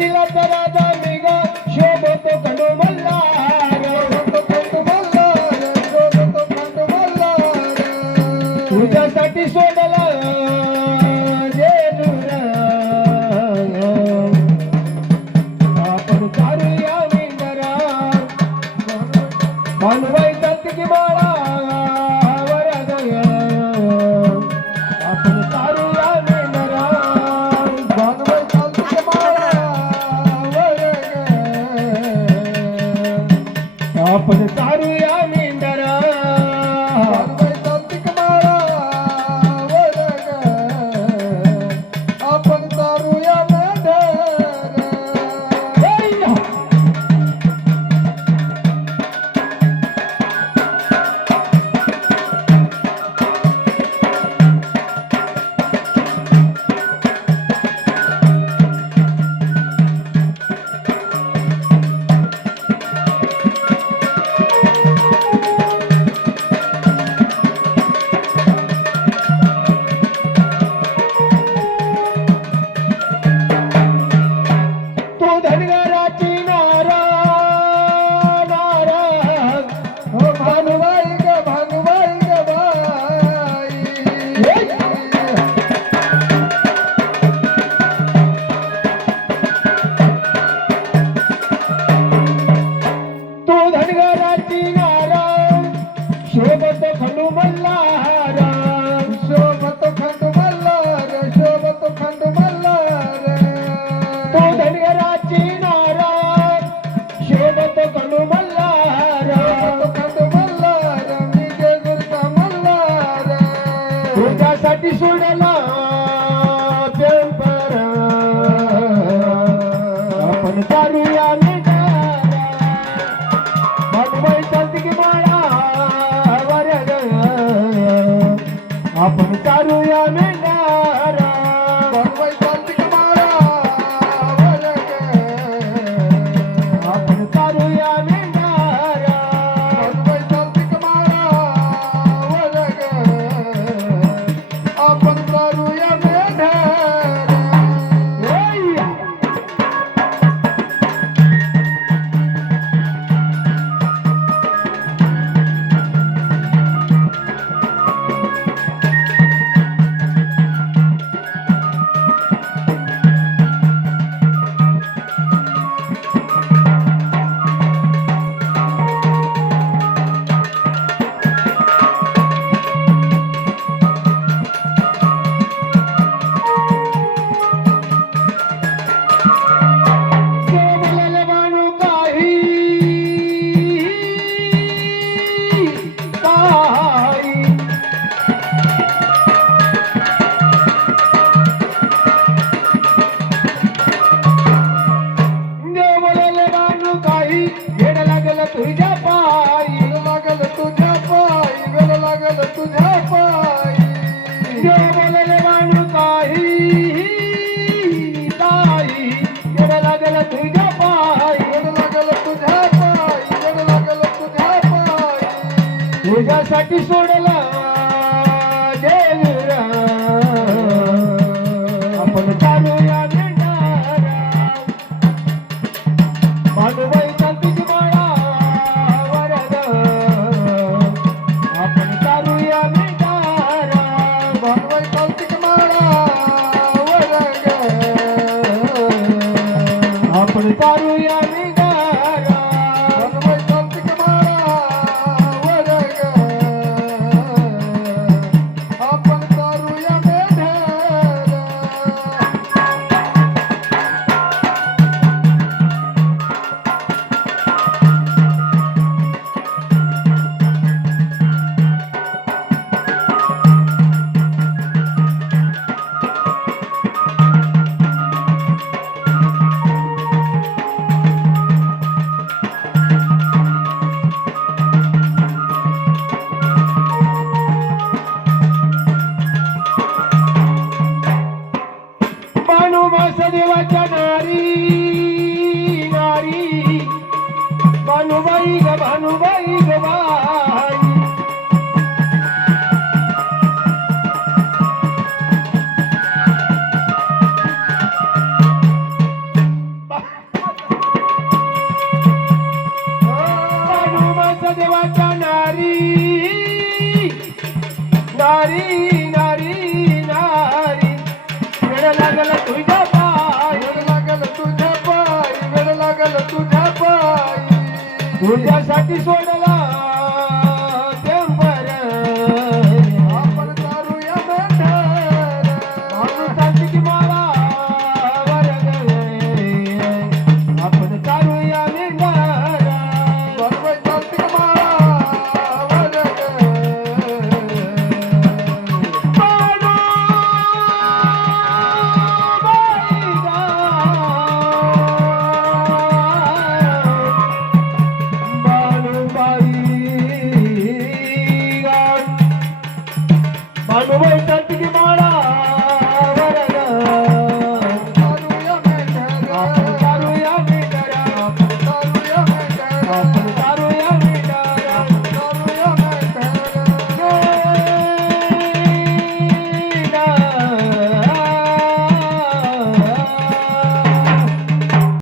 दिला तर राजा apne pues, daru सोडला पेपर आपण दारू आले बाटबाई चालते की माळा आपण दारू या मेंगारा लागत तुझ्या पायी. देव बोलले काही ताई येड लागल तुझ्या पायी. येड लागल तुझ्या पायी. येड तुझ्यासाठी सोडला देवी ग भानुबाई ग बाई देवाच्या नारी नारी तुझ्यासाठी सोडला.